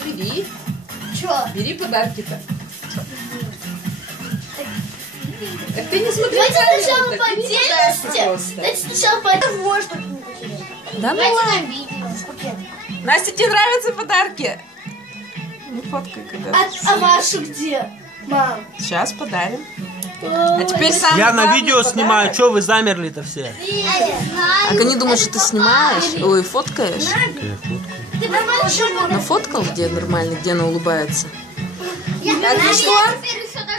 ты бери. Чё? Бери подарки-то. Так ты не смотри. Давайте сначала поделимся. Давайте сначала поделимся. Да ну ладно. Настя, тебе нравятся подарки? Не фоткай когда. А ваши где, мам? Сейчас подарим. А теперь самый Я на главный видео подарок. снимаю, что вы замерли-то все? А они думают, что ты снимаешь? Ой, фоткаешь? Ты понимаешь, Нафоткал, где нормально, где она улыбается? Так, ну что?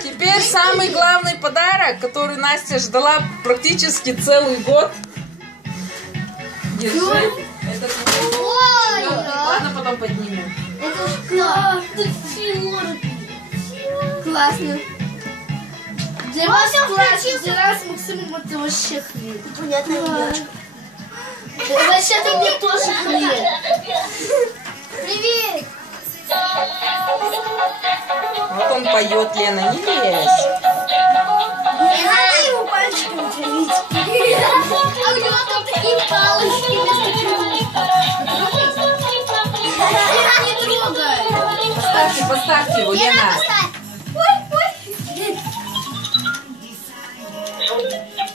Теперь самый главный подарок, который Настя ждала практически целый год. Держи. Это ладно, потом поднимем. это ж классно. Классно. Для вас классно, для нас Максимум это вообще хлеб. Понятно. Вообще ты мне тоже хлеб. Привет. Вот он поет, Лена, не лезь. Не надо его пальчиком травить. А у него там такие палочки не трогай. Поставьте его, Лена.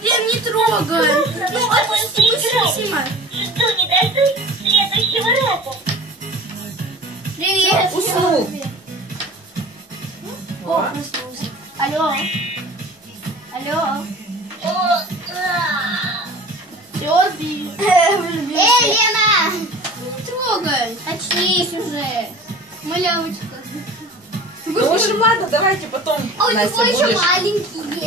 Лен, не трогай. Ну, отпусти, пусть снимай. Что, не дождусь следующего раза? Привет. Уснул. О, проснулся. Алло. Алло. Сёрби. Лена! Не трогай. Очнись уже. Малявочка. Ну, в общем, ладно, давайте потом, Настя, будешь... маленький есть.